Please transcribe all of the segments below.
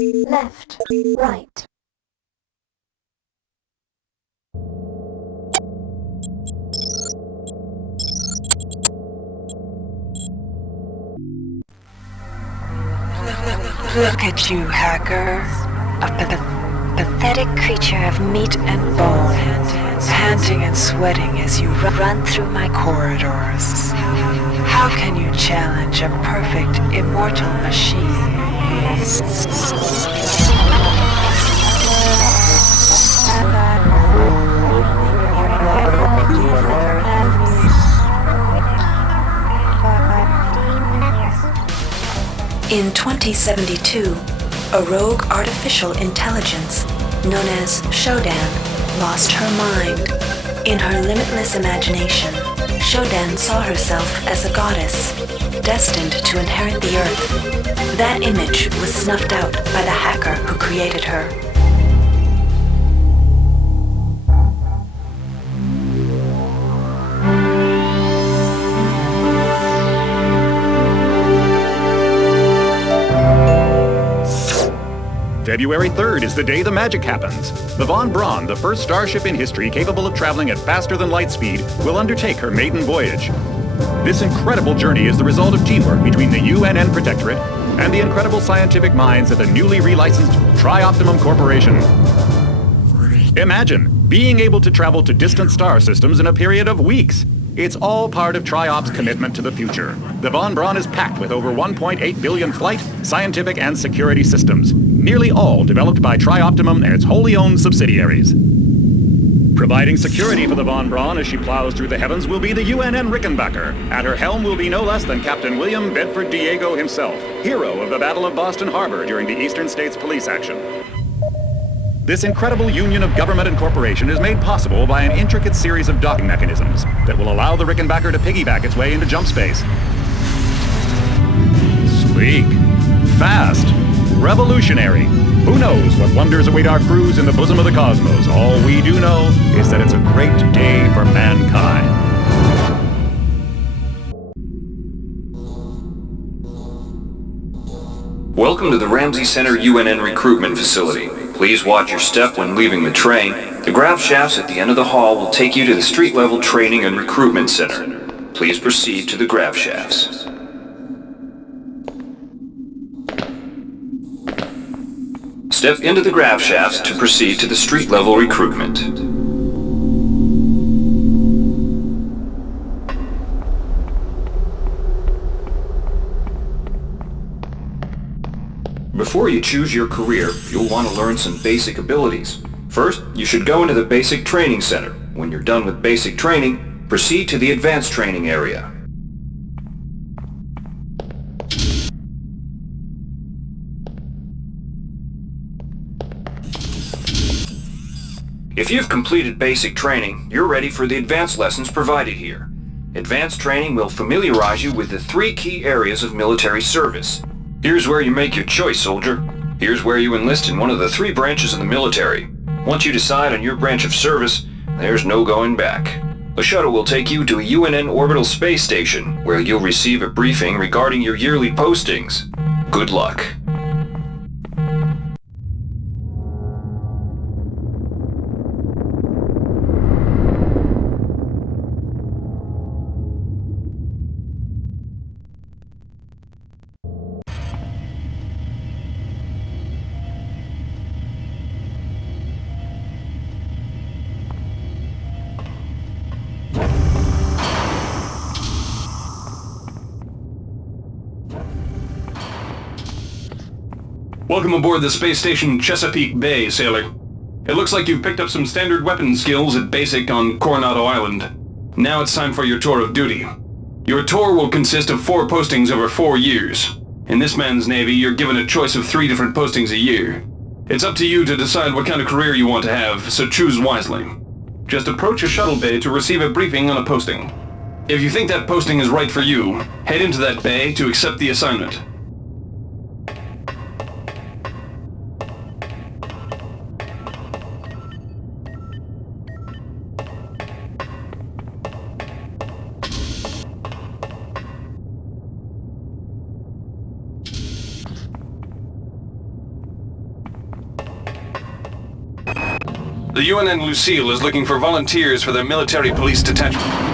left, right. Look at you, hacker. A pathetic creature of meat and bone, panting and sweating as you run through my corridors. How can you challenge a perfect, immortal machine? In 2072, a rogue artificial intelligence known as Shodan lost her mind. In her limitless imagination, Shodan saw herself as a goddess, destined to inherit the earth. That image was snuffed out by the hacker who created her. February 3rd is the day the magic happens. The Von Braun, the first starship in history capable of traveling at faster than light speed, will undertake her maiden voyage. This incredible journey is the result of teamwork between the UNN Protectorate and the incredible scientific minds at the newly relicensed Tri-Optimum Corporation. Imagine being able to travel to distant star systems in a period of weeks. It's all part of Tri-Op's commitment to the future. The Von Braun is packed with over 1.8 billion flight, scientific, and security systems, nearly all developed by Tri-Optimum and its wholly owned subsidiaries. Providing security for the Von Braun as she plows through the heavens will be the UNN Rickenbacker. At her helm will be no less than Captain William Bedford Diego himself, hero of the Battle of Boston Harbor during the Eastern States Police action. This incredible union of government and corporation is made possible by an intricate series of docking mechanisms that will allow the Rickenbacker to piggyback its way into jump space. Sleek, fast, revolutionary. Who knows what wonders await our crews in the bosom of the cosmos? All we do know is that it's a great day for mankind. Welcome to the Ramsey Center UNN recruitment facility. Please watch your step when leaving the train. The grav shafts at the end of the hall will take you to the street-level training and recruitment center. Please proceed to the grav shafts. Step into the grav shafts to proceed to the street-level recruitment. Before you choose your career, you'll want to learn some basic abilities. First, you should go into the basic training center. When you're done with basic training, proceed to the advanced training area. If you've completed basic training, you're ready for the advanced lessons provided here. Advanced training will familiarize you with the 3 key areas of military service. Here's where you make your choice, soldier. Here's where you enlist in one of the 3 branches of the military. Once you decide on your branch of service, there's no going back. The shuttle will take you to a UNN orbital space station, where you'll receive a briefing regarding your yearly postings. Good luck. Welcome aboard the space station Chesapeake Bay, sailor. It looks like you've picked up some standard weapon skills at basic on Coronado Island. Now it's time for your tour of duty. Your tour will consist of 4 postings over 4 years. In this man's Navy, you're given a choice of 3 different postings a year. It's up to you to decide what kind of career you want to have, so choose wisely. Just approach a shuttle bay to receive a briefing on a posting. If you think that posting is right for you, head into that bay to accept the assignment. The UNN Lucille is looking for volunteers for their military police detachment.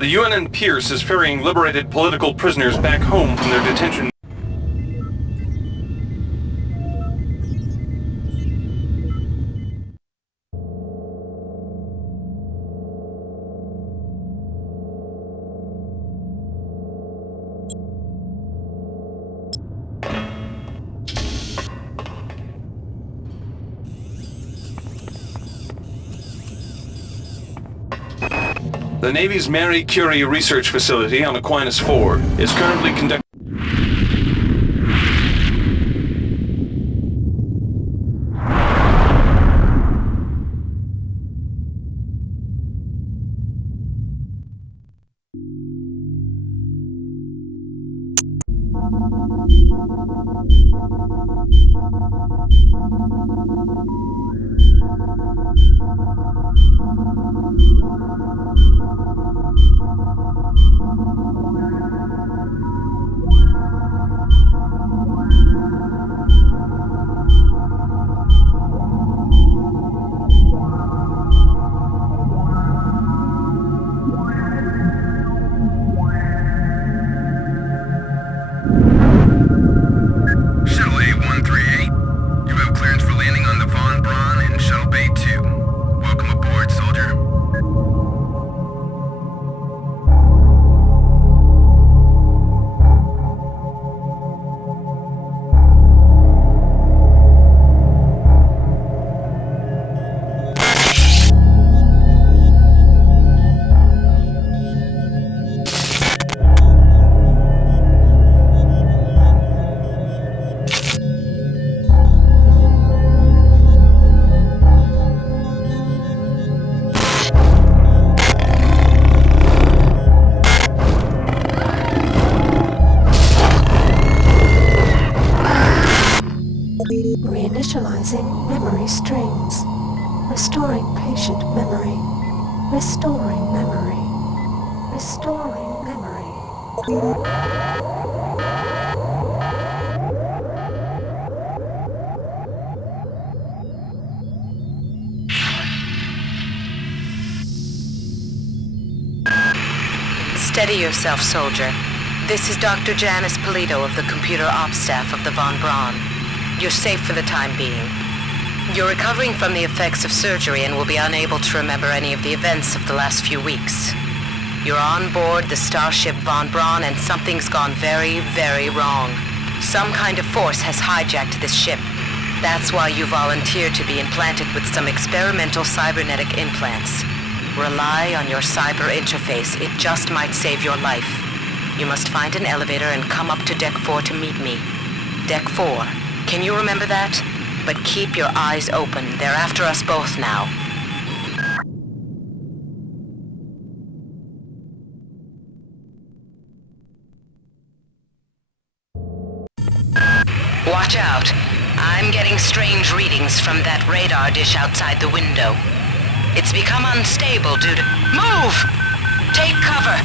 The UNN Pierce is ferrying liberated political prisoners back home from their detention. The Navy's Marie Curie Research Facility on Aquinas 4 is currently conducting. Reinitializing memory strings. Restoring patient memory. Restoring memory. Restoring memory. Steady yourself, soldier. This is Dr. Janice Polito of the Computer Ops Staff of the Von Braun. You're safe for the time being. You're recovering from the effects of surgery and will be unable to remember any of the events of the last few weeks. You're on board the starship Von Braun and something's gone very, very wrong. Some kind of force has hijacked this ship. That's why you volunteered to be implanted with some experimental cybernetic implants. Rely on your cyber interface. It just might save your life. You must find an elevator and come up to Deck 4 to meet me. Deck 4. Can you remember that? But keep your eyes open. They're after us both now. Watch out. I'm getting strange readings from that radar dish outside the window. It's become unstable due to... Move! Take cover!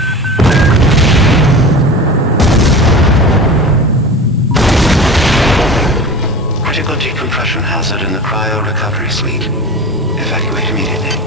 Critical decompression hazard in the cryo recovery suite. Evacuate immediately.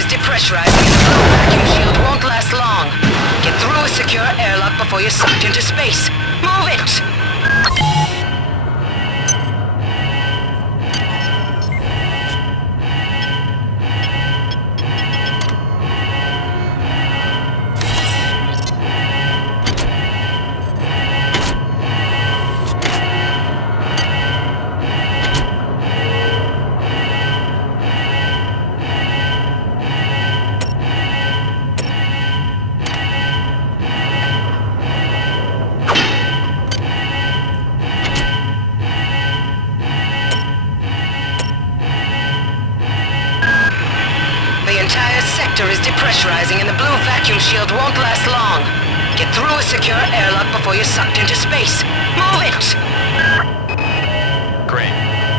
is depressurizing and the blue vacuum shield won't last long. Get through a secure airlock before you're sucked into space. Move it! Is depressurizing and the blue vacuum shield won't last long. Get through a secure airlock before you're sucked into space. Move it! Great.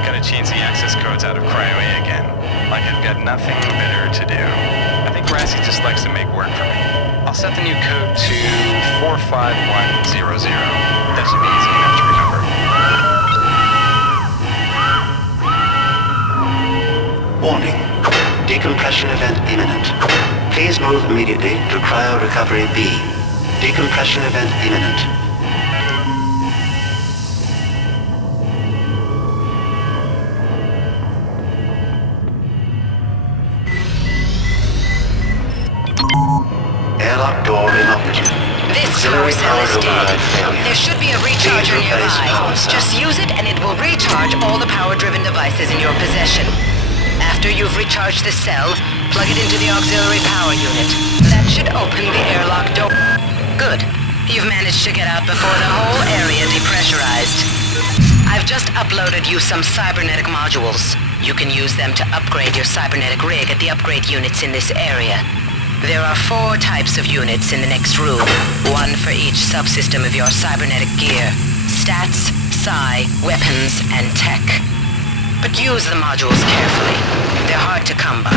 Gotta change the access codes out of Cryo A again. Like I've got nothing better to do. I think Grassy just likes to make work for me. I'll set the new code to 45100. That should be easy enough to remember. Warning. Decompression event imminent. Please move immediately to Cryo Recovery B. Decompression event imminent. Airlock door inoperative. This power cell is dead. There should be a recharger nearby. Just use it and it will recharge all the power-driven devices in your possession. After you've recharged the cell, plug it into the auxiliary power unit. That should open the airlock door. Good. You've managed to get out before the whole area depressurized. I've just uploaded you some cybernetic modules. You can use them to upgrade your cybernetic rig at the upgrade units in this area. There are 4 types of units in the next room, one for each subsystem of your cybernetic gear. Stats, psi, weapons, and tech. But use the modules carefully. They're hard to come by.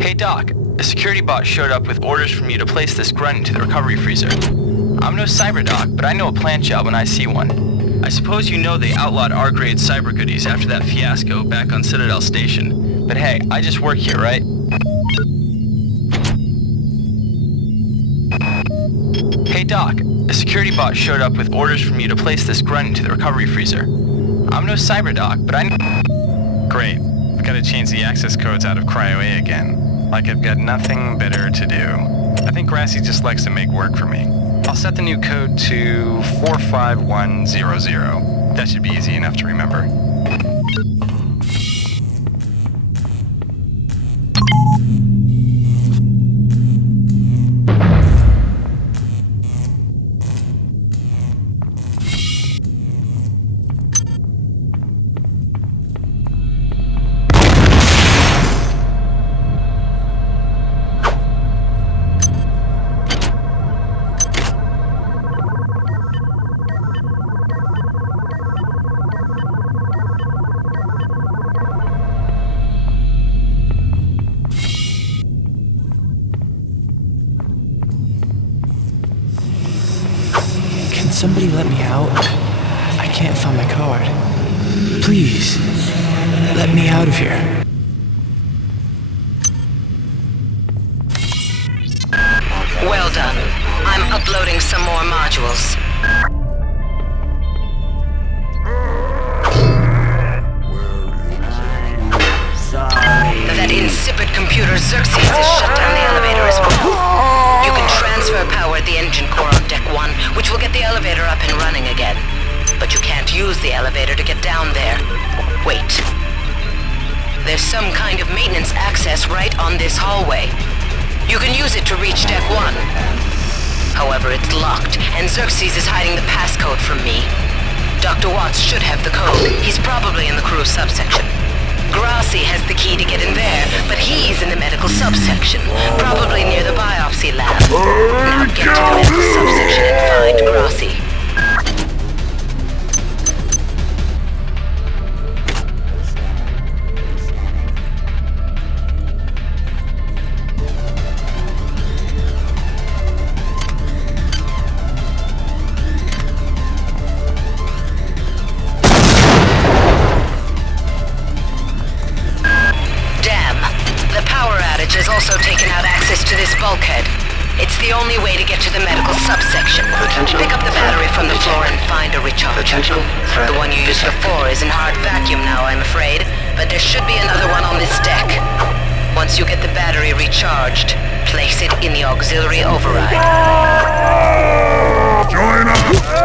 Hey Doc, a security bot showed up with orders from you to place this grunt into the recovery freezer. I'm no cyber doc, but I know a plant job when I see one. I suppose you know they outlawed R-grade cyber goodies after that fiasco back on Citadel Station. But hey, I just work here, right? Hey Doc, a security bot showed up with orders from you to place this grunt into the recovery freezer. I'm no cyber doc, but I... Great. I've got to change the access codes out of Cryo A again. Like I've got nothing better to do. I think Grassy just likes to make work for me. I'll set the new code to 45100. That should be easy enough to remember. somebody let me out? I can't find my card. Please, let me out of here. Well done. I'm uploading some more modules. That insipid computer Xerxes has shut down the elevator as well. You can transfer power at the engine core on Deck 1, which will get the elevator up and running again. But you can't use the elevator to get down there. Wait. There's some kind of maintenance access right on this hallway. You can use it to reach Deck 1. However, it's locked, and Xerxes is hiding the passcode from me. Dr. Watts should have the code. He's probably in the crew subsection. Grassi has the key to get in there, but he's in the medical subsection, probably near the biopsy lab. Now get to the medical subsection and find Grassi. Has also taken out access to this bulkhead. It's the only way to get to the medical subsection. Pick up the battery from the floor and find a recharger. The one you used before is in hard vacuum now, I'm afraid, but there should be another one on this deck. Once you get the battery recharged, place it in the auxiliary override. Join us!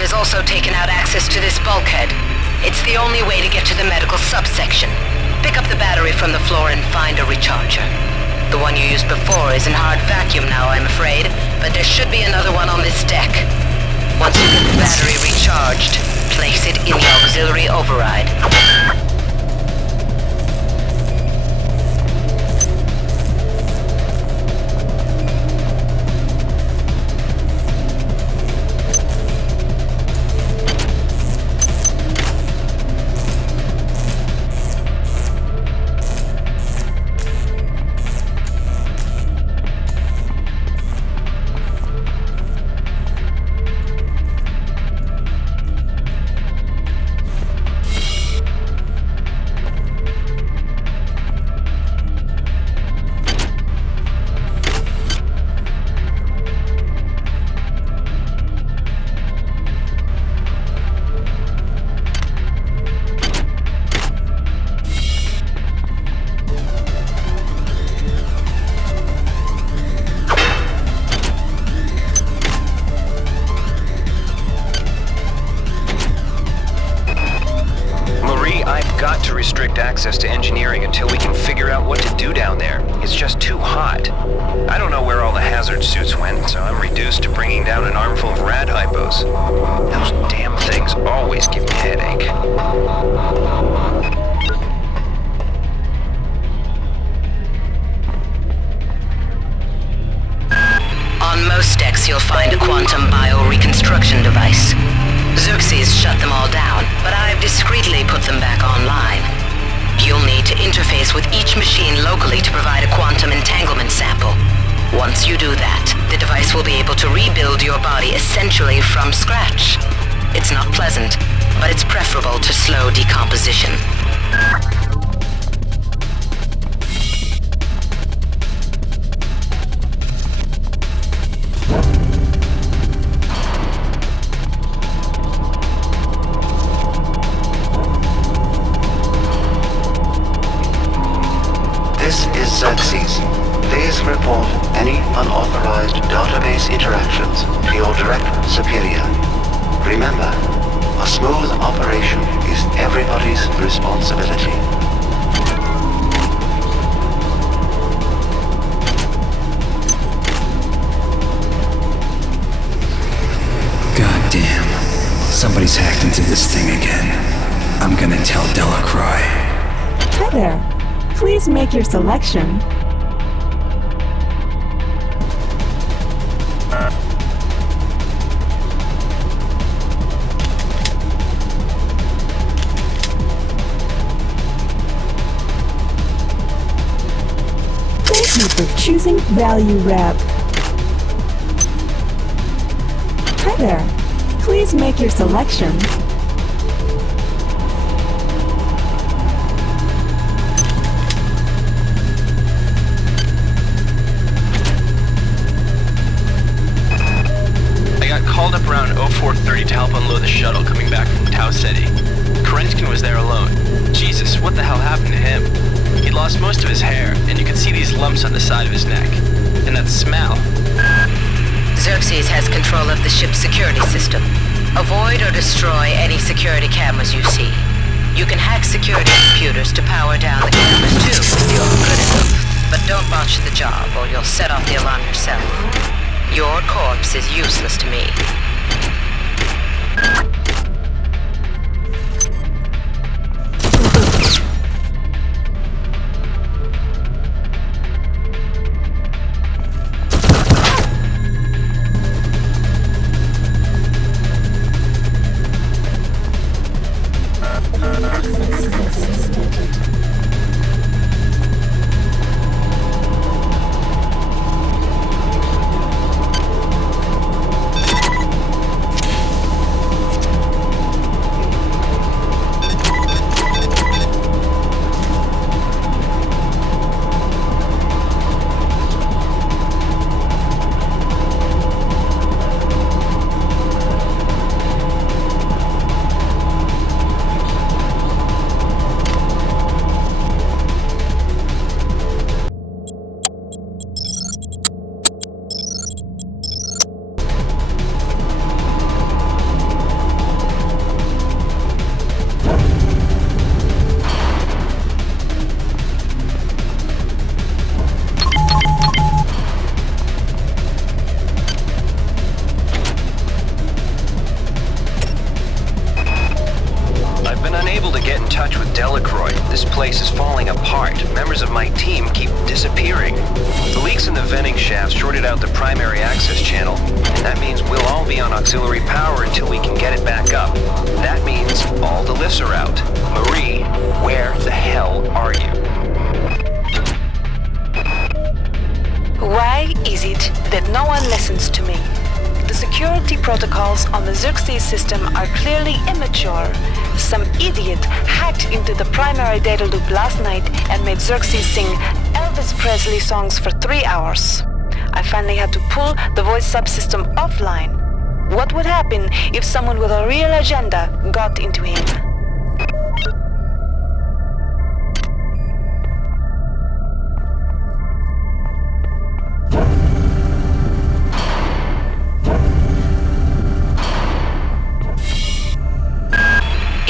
Has also taken out access to this bulkhead. It's the only way to get to the medical subsection. Pick up the battery from the floor and find a recharger. The one you used before is in hard vacuum now, I'm afraid, but there should be another one on this deck. Once you get the battery recharged, place it in the auxiliary override. Restrict access to engineering until we can figure out what to do down there. It's just too hot. I don't know where all the hazard suits went, so I'm reduced to bringing down an armful of rad hypos. Those damn things always give me a headache. On most decks, you'll find a quantum bioreconstruction device. Xerxes shut them all down, but I've discreetly put them back online. You'll need to interface with each machine locally to provide a quantum entanglement sample. Once you do that, the device will be able to rebuild your body essentially from scratch. It's not pleasant, but it's preferable to slow decomposition. This is Xerxes. Please report any unauthorized database interactions to your direct superior. Remember, a smooth operation is everybody's responsibility. God damn. Somebody's hacked into this thing again. I'm gonna tell Delacroix. Hi there. Please make your selection. Thank you for choosing Value Wrap. Hi there. Please make your selection. Called up around 0430 to help unload the shuttle coming back from Tau Ceti. Kerenskin was there alone. Jesus, what the hell happened to him? He'd lost most of his hair, and you could see these lumps on the side of his neck. And that smell. Xerxes has control of the ship's security system. Avoid or destroy any security cameras you see. You can hack security computers to power down the cameras too, if you're good enough. But don't botch the job, or you'll set off the alarm yourself. Your corpse is useless to me. This place is falling apart. Members of my team keep disappearing. The leaks in the venting shaft shorted out the primary access channel, and that means we'll all be on auxiliary power until we can get it back up. That means all the lifts are out. Marie, where the hell are you? Why is it that no one listens to me? The security protocols on the Xerxes system are clearly immature. Some idiot hacked into the primary data loop last night and made Xerxes sing Elvis Presley songs for 3 hours. I finally had to pull the voice subsystem offline. What would happen if someone with a real agenda got into him?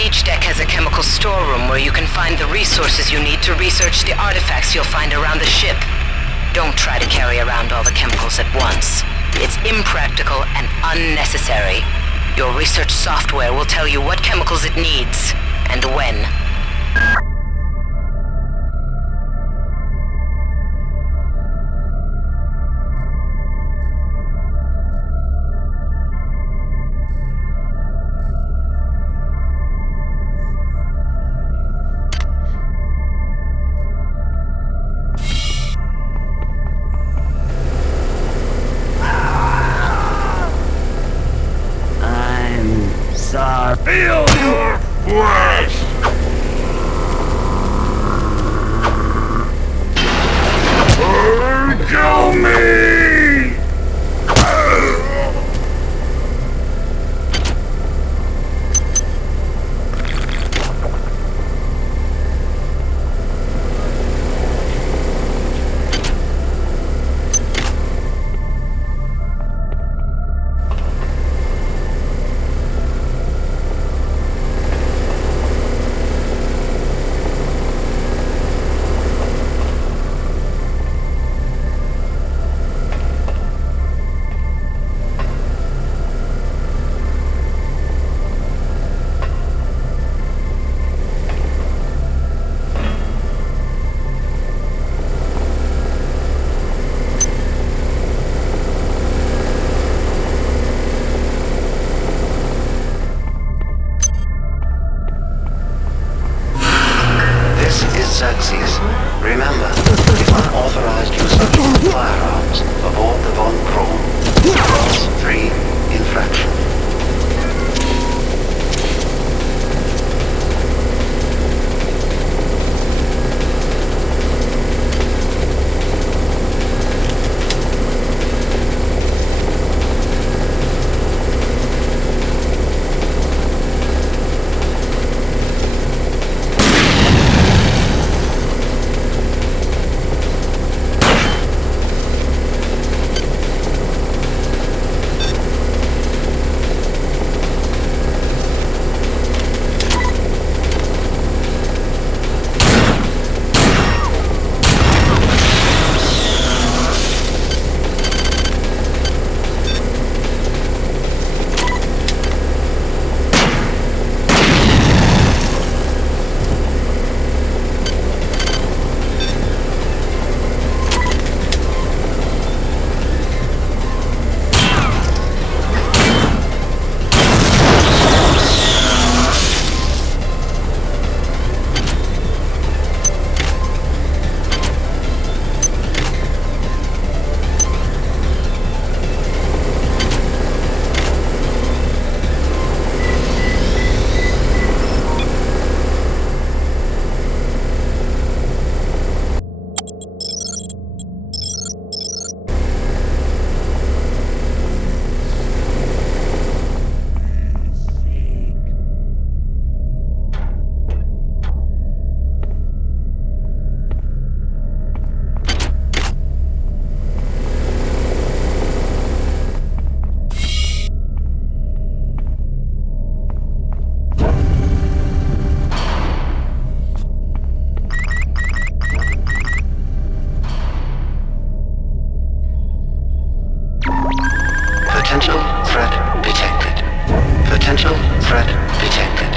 Each deck has a chemical storeroom where you can find the resources you need to research the artifacts you'll find around the ship. Don't try to carry around all the chemicals at once. It's impractical and unnecessary. Your research software will tell you what chemicals it needs, and when. Feel your flesh! Kill me! von Chrome. Clause 3, infraction. Potential threat detected. Potential threat detected.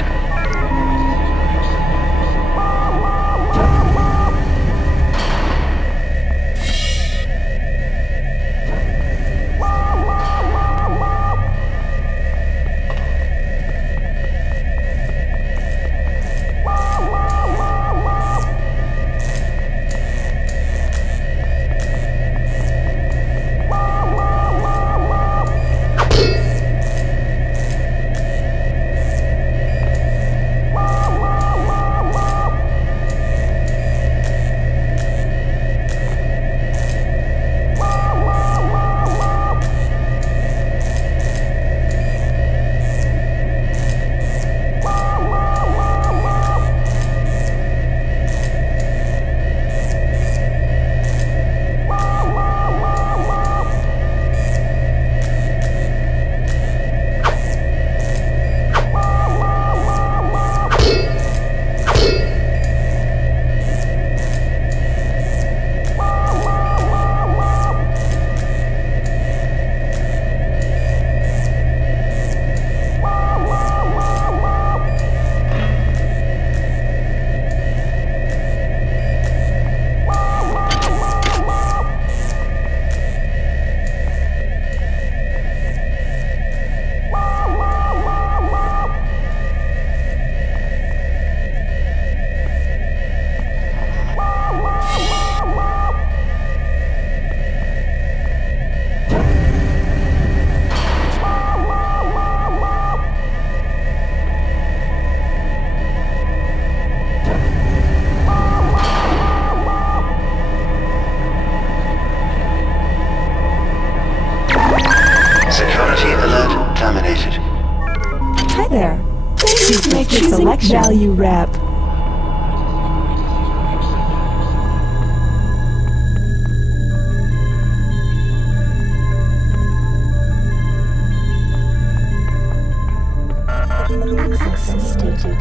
Hi there. Please make your select value wrap. Access stated.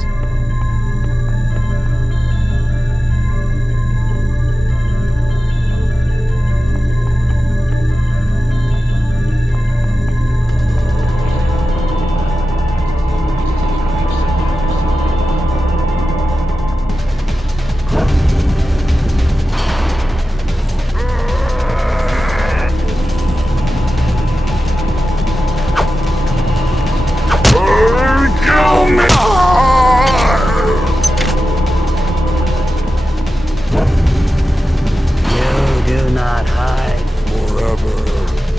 You do not hide forever.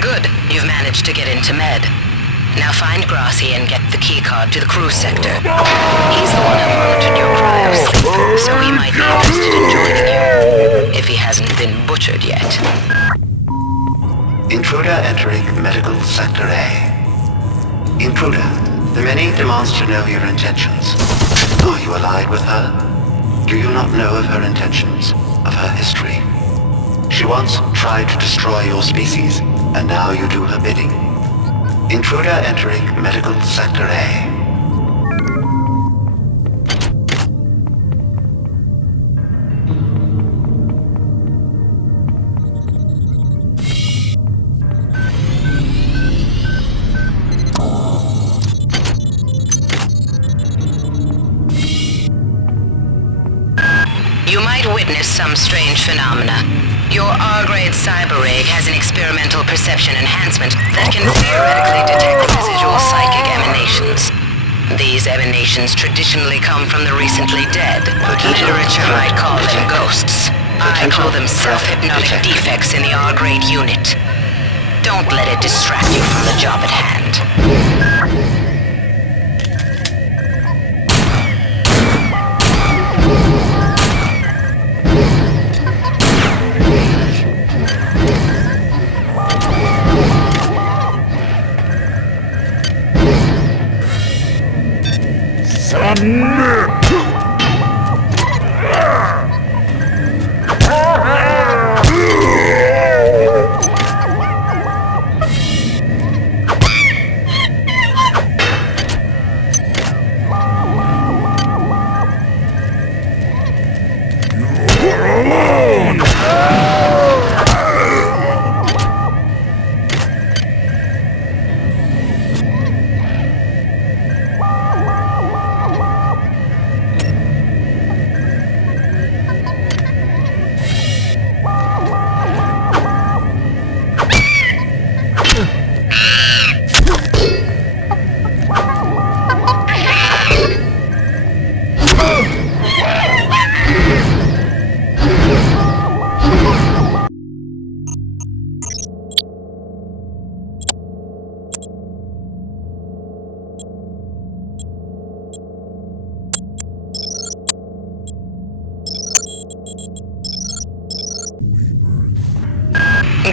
Good. You've managed to get into Med. Now find Grassi and get the keycard to the cruise sector. He's the one who monitored your cryo-sleep, so he might be interested in joining you, if he hasn't been butchered yet. Intruder entering Medical Sector A. Intruder, the Many demands to know your intentions. Are you allied with her? Do you not know of her intentions, of her history? She once tried to destroy your species, and now you do her bidding. Intruder entering Medical Sector A. You might witness some strange phenomena. Your R-grade cyber rig has an experimental perception enhancement that can theoretically detect residual psychic emanations. These emanations traditionally come from the recently dead. Literature might call them ghosts. I call them self-hypnotic defects in the R-grade unit. Don't let it distract you from the job at hand.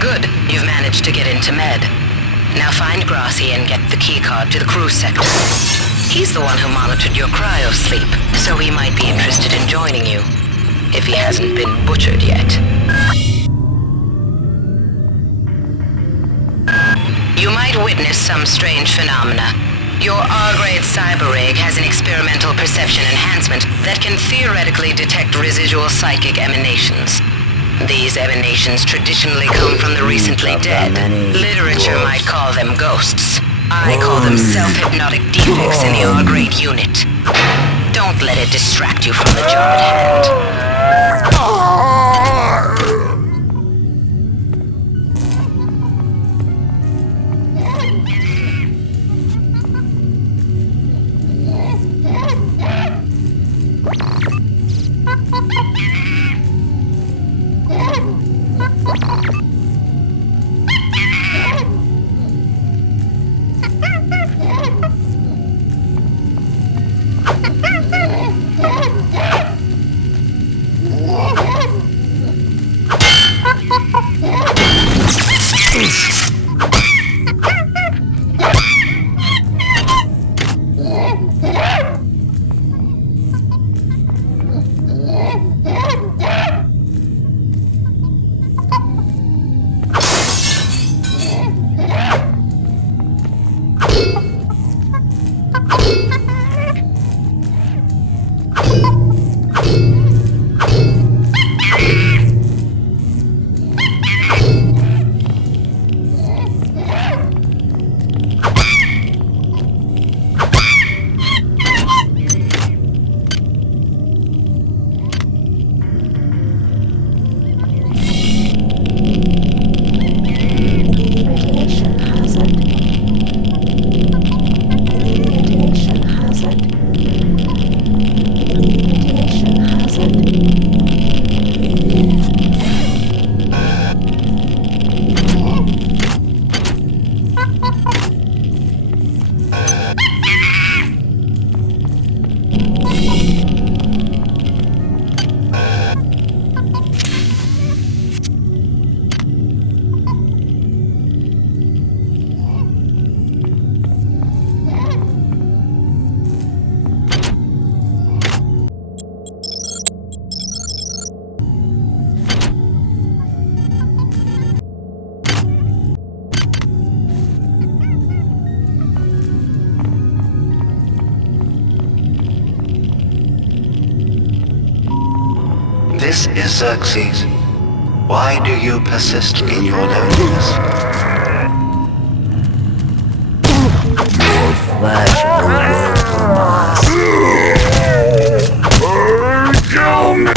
Good. You've managed to get into Med. Now find Grassi and get the keycard to the cruise sector. He's the one who monitored your cryo-sleep, so he might be interested in joining you, if he hasn't been butchered yet. You might witness some strange phenomena. Your R-grade cyber rig has an experimental perception enhancement that can theoretically detect residual psychic emanations. These emanations traditionally come from the recently dead. Literature might call them ghosts. I call them self-hypnotic defects in the R-grade unit. Don't let it distract you from the job at hand. This is Xerxes. Why do you persist in your loneliness? Your flesh will welcome us. Kill me!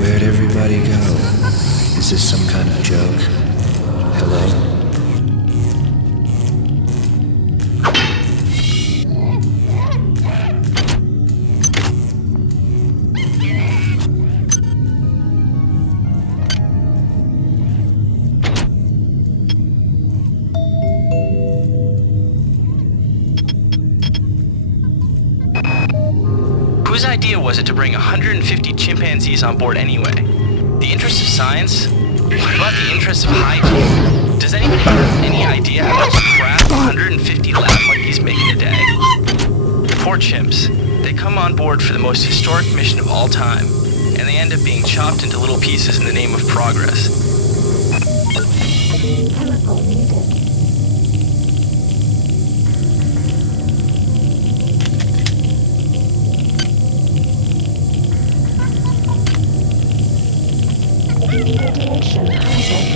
Where'd everybody go? Is this some kind of joke? Hello? Whose idea was it to bring 150 chimpanzees on board anyway? The interest of science? What about the interest of hygiene? Does anybody have any idea how much crap 150 lab monkeys make in a day? Poor chimps. They come on board for the most historic mission of all time, and they end up being chopped into little pieces in the name of progress. Chemical needed. Radiation hazard.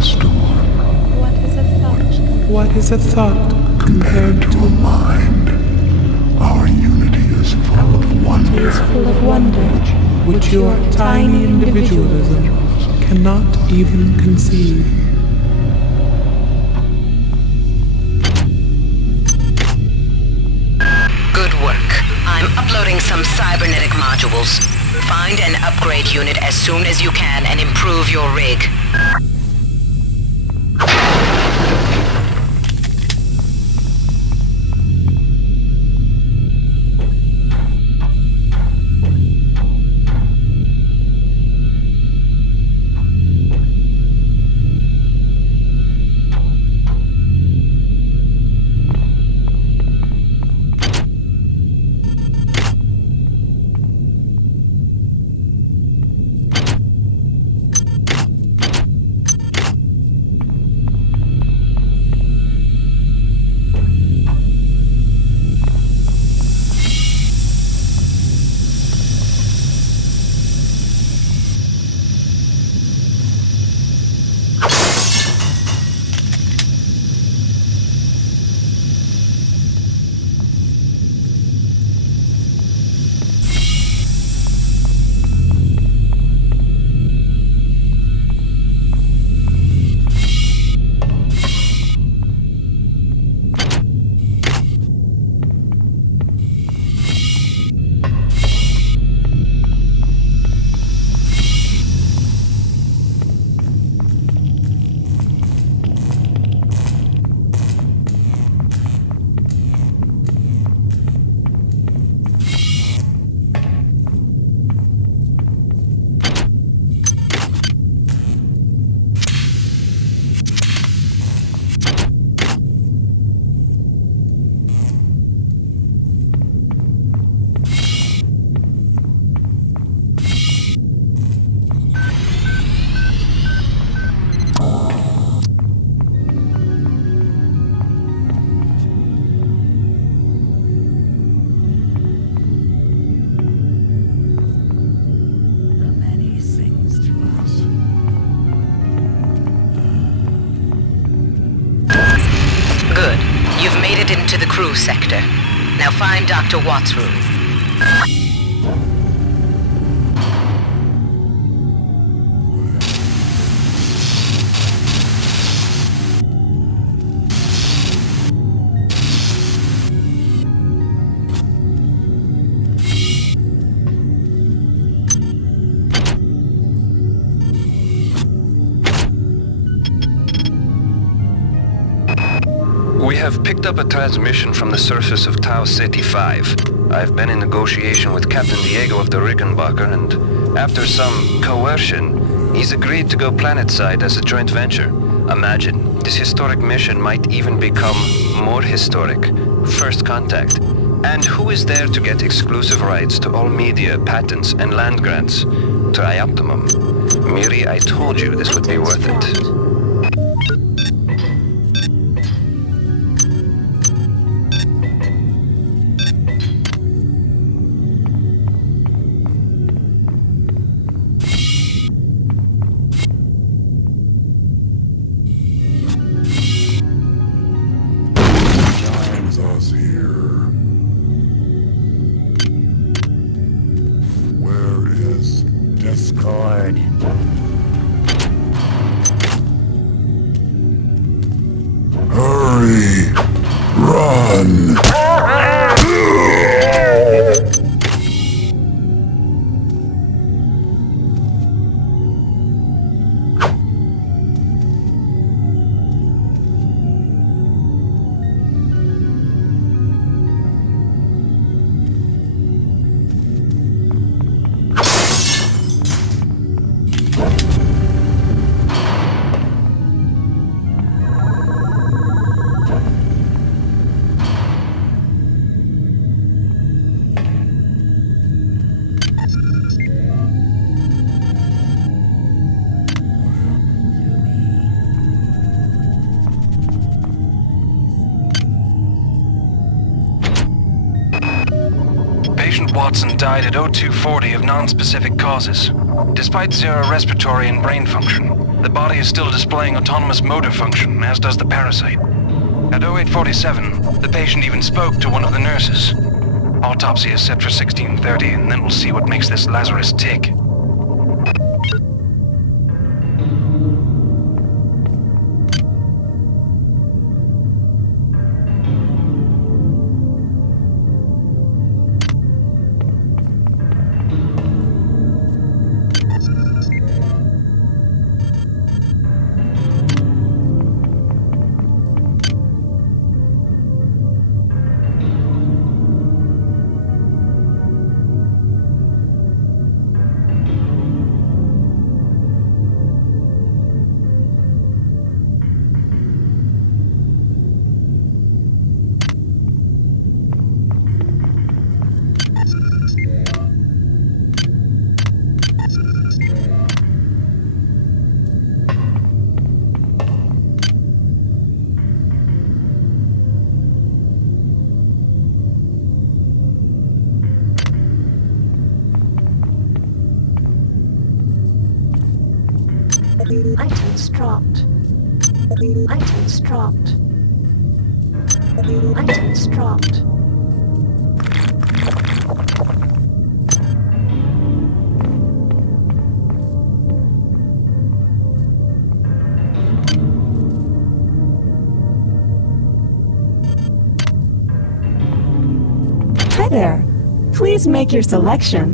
the storm. What is a thought? What is a thought Compared to a mind, our unity is full of wonder. Is full of wonder, which your tiny individualism cannot even conceive? Good work. I'm uploading some cybernetic modules. Find and upgrade unit as soon as you can and improve your rig. Into the crew sector. Now find Dr. Watt's room. We have picked up a transmission from the surface of Tau Ceti 5. I've been in negotiation with Captain Diego of the Rickenbacker, and after some coercion, he's agreed to go planetside as a joint venture. Imagine, this historic mission might even become more historic. First contact. And who is there to get exclusive rights to all media, patents, and land grants? Trioptimum. Miri, I told you this would be worth it. Watson died at 0240 of non-specific causes, despite zero respiratory and brain function. The body is still displaying autonomous motor function, as does the parasite. At 0847, the patient even spoke to one of the nurses. Autopsy is set for 16:30, and then we'll see what makes this Lazarus tick. Items dropped. Items dropped. Items dropped. Hi there. Please make your selection.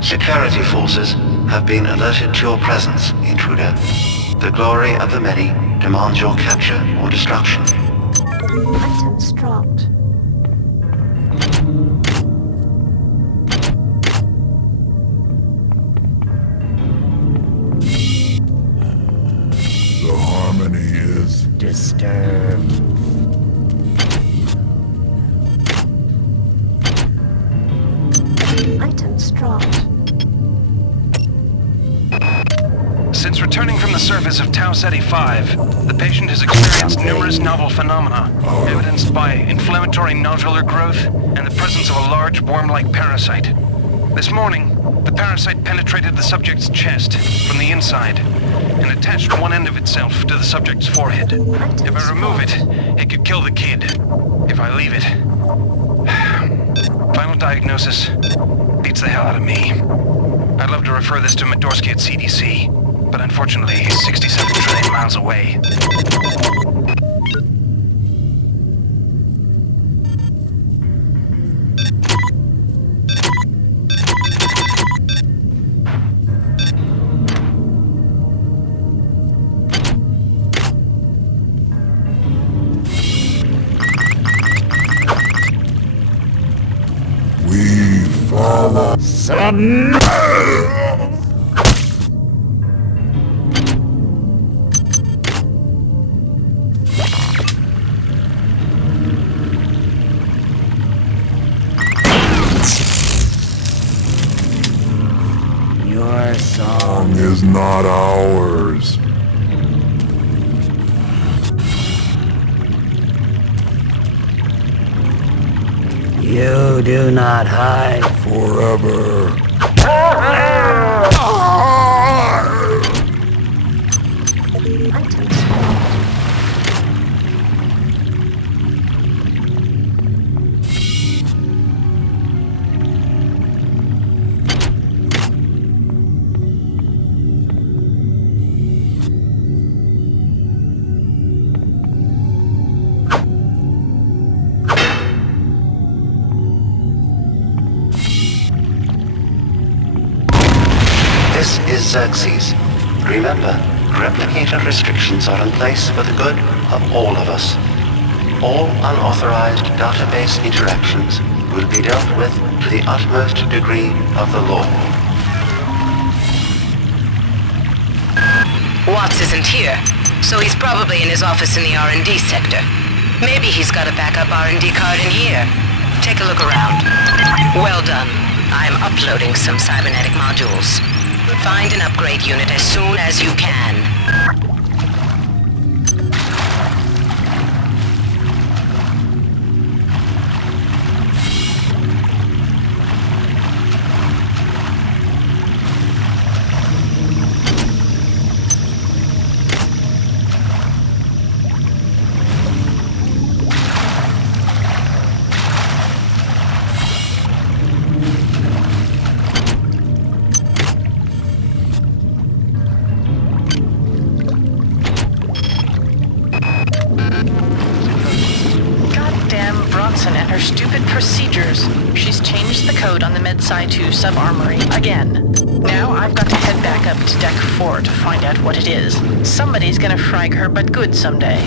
Security forces have been alerted to your presence, intruder. The glory of the many demands your capture or destruction. Items dropped. The harmony is disturbed. Items dropped. Since returning from the surface of Tau Ceti 5, the patient has experienced numerous novel phenomena, evidenced by inflammatory nodular growth and the presence of a large worm-like parasite. This morning, the parasite penetrated the subject's chest from the inside and attached one end of itself to the subject's forehead. If I remove it, it could kill the kid. If I leave it... Final diagnosis beats the hell out of me. I'd love to refer this to Medorsky at CDC, but unfortunately he's 67 trillion miles away. we follow. Son. is not ours. You do not hide forever. This is Xerxes. Remember, replicator restrictions are in place for the good of all of us. All unauthorized database interactions will be dealt with to the utmost degree of the law. Watts isn't here, so he's probably in his office in the R&D sector. Maybe he's got a backup R&D card in here. Take a look around. Well done. I'm uploading some cybernetic modules. Find an upgrade unit as soon as you can. And her stupid procedures. She's changed the code on the MedSci 2 sub-armory again. Now I've got to head back up to Deck 4 to find out what it is. Somebody's gonna frag her but good someday.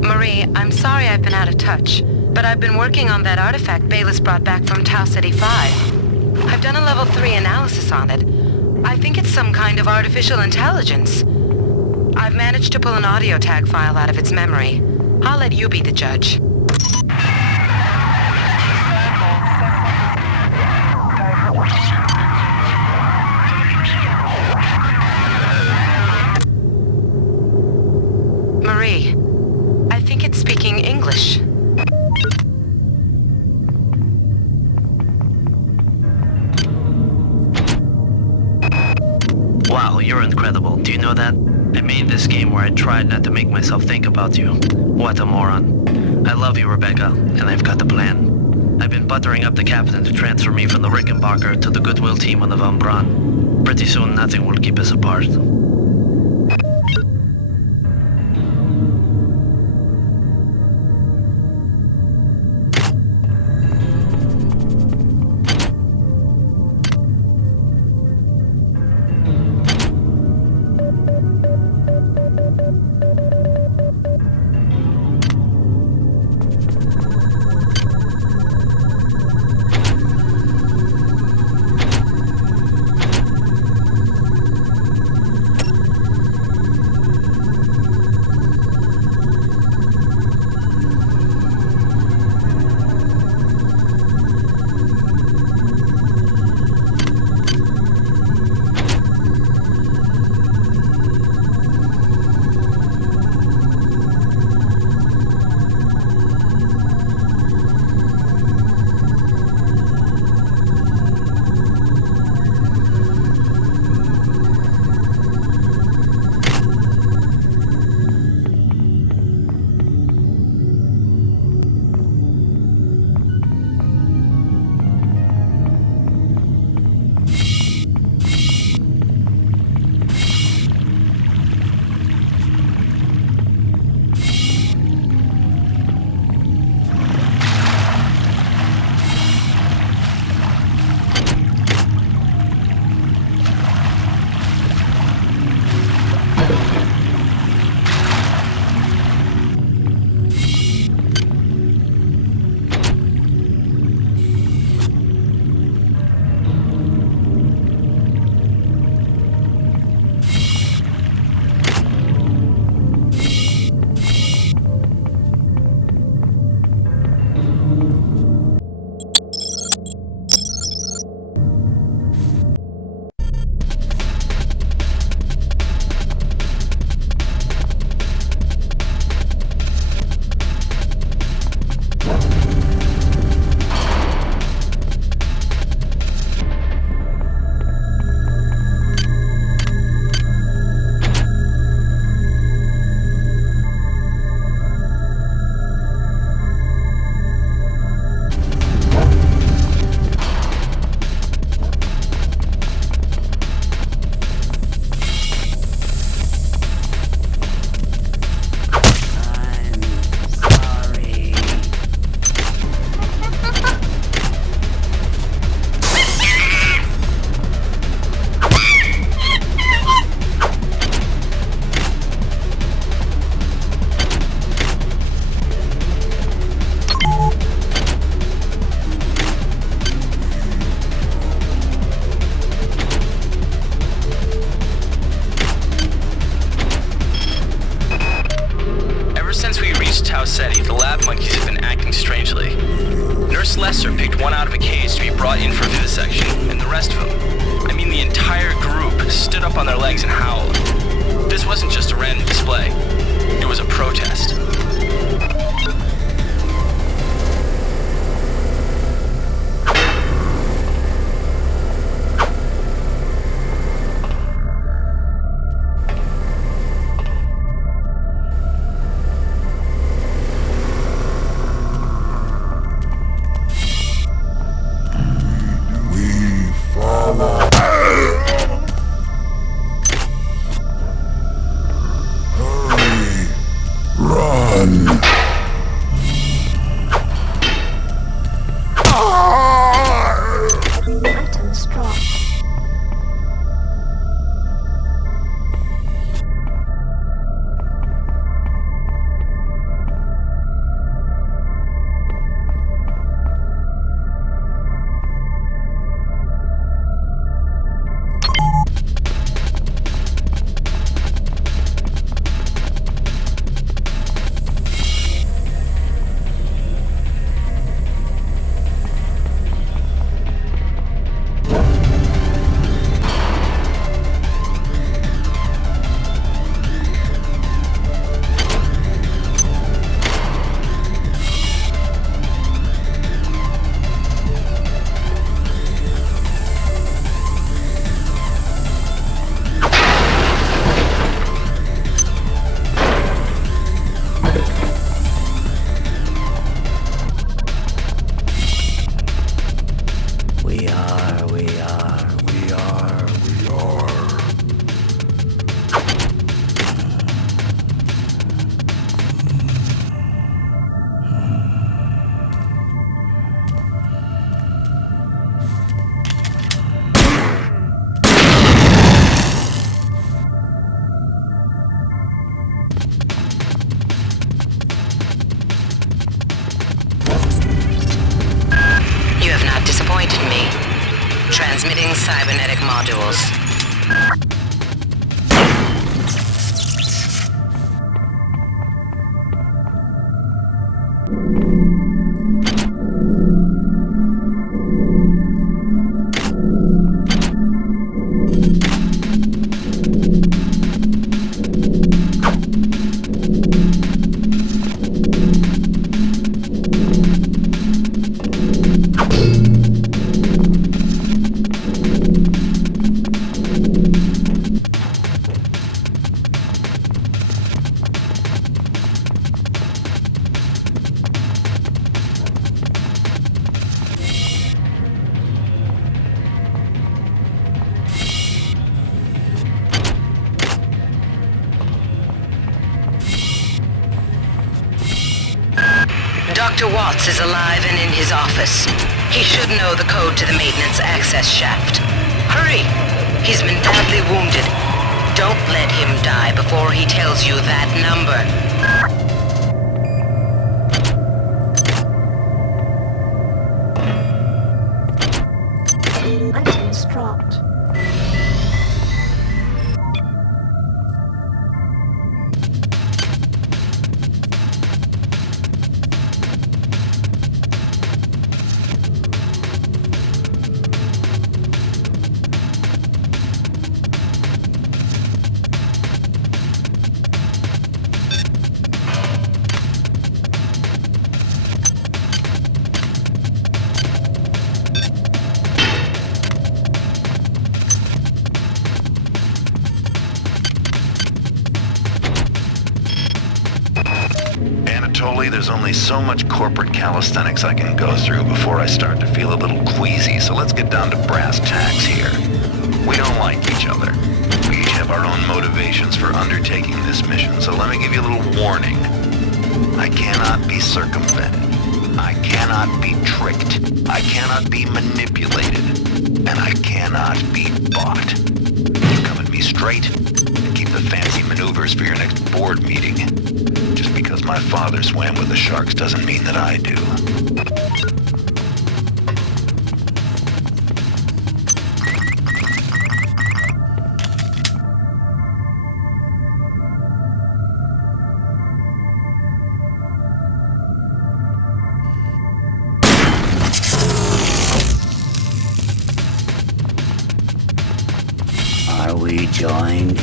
Marie, I'm sorry I've been out of touch, but I've been working on that artifact Bayless brought back from Tau City 5. I've done a level 3 analysis on it. I think it's some kind of artificial intelligence. I've managed to pull an audio tag file out of its memory. I'll let you be the judge. Marie, I think it's speaking English. Wow, you're incredible. Do you know that? I made this game where I tried not to make myself think about you. What a moron. I love you, Rebecca, and I've got the plan. I've been buttering up the captain to transfer me from the Rickenbacker to the Goodwill team on the Von Braun. Pretty soon nothing will keep us apart. Tau Ceti, the lab monkeys have been acting strangely. Nurse Lesser picked one out of a cage to be brought in for vivisection, and the rest of them, I mean the entire group, stood up on their legs and howled. This wasn't just a random display. It was a protest. Transmitting cybernetic modules. Dr. Watts is alive and in his office. He should know the code to the maintenance access shaft. Hurry! He's been badly wounded. Don't let him die before he tells you that number. Items dropped. There's only so much corporate calisthenics I can go through before I start to feel a little queasy, so let's get down to brass tacks here. We don't like each other. We each have our own motivations for undertaking this mission, so let me give you a little warning. I cannot be circumvented. I cannot be tricked. I cannot be manipulated. And I cannot be bought. You come at me straight, and keep the fancy maneuvers for your next board meeting. Just because my father swam with the sharks doesn't mean that I do. joined?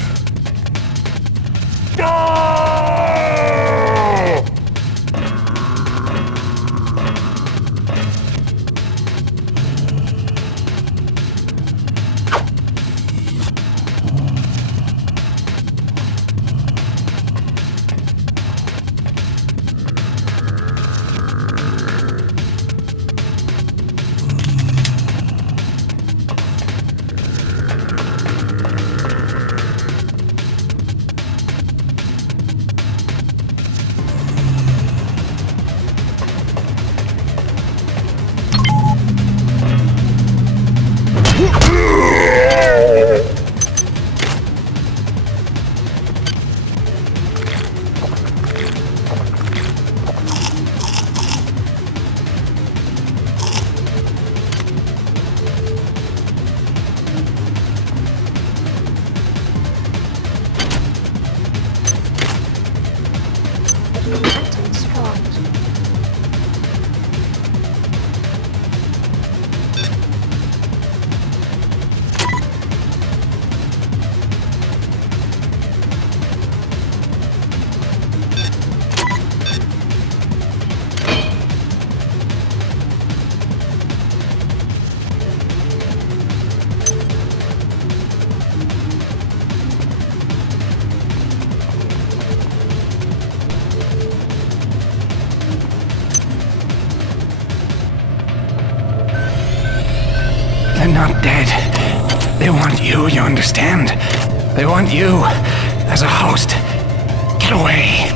They're not dead. They want you understand? They want you as a host. Get away.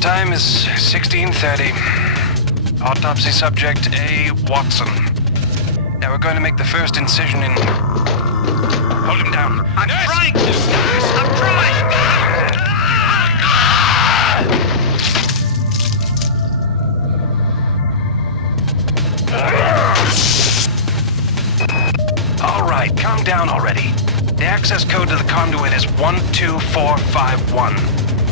Time is 16:30. Autopsy subject A. Watson. Now we're going to make the first incision in... Hold him down. I'm trying to! I'm trying! All right, calm down already. The access code to the conduit is 12451.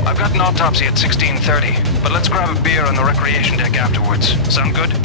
I've got an autopsy at 16:30, but let's grab a beer on the recreation deck afterwards. Sound good?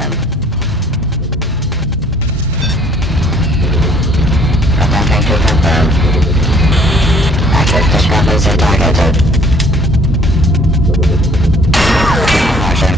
Affirmation. Attempting to confirm. Access discrepancy targeted. Affirmation.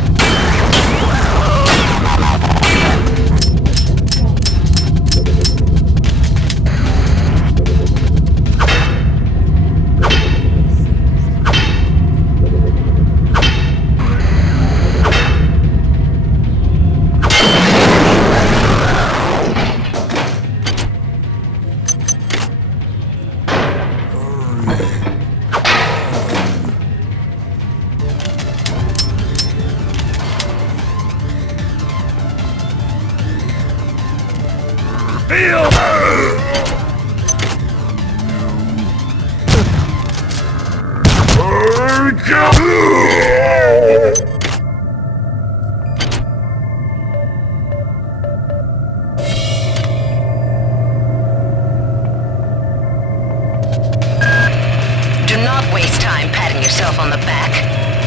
Do not waste time patting yourself on the back.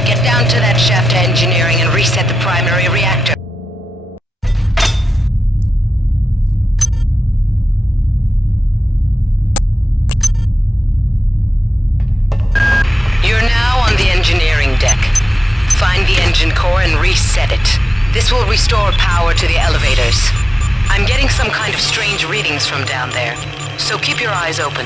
Get down to that shaft to engineering and reset the primary reactor. You're now on the engineering deck. Find the engine core and reset it. This will restore power to the elevators. I'm getting some kind of strange readings from down there, so keep your eyes open.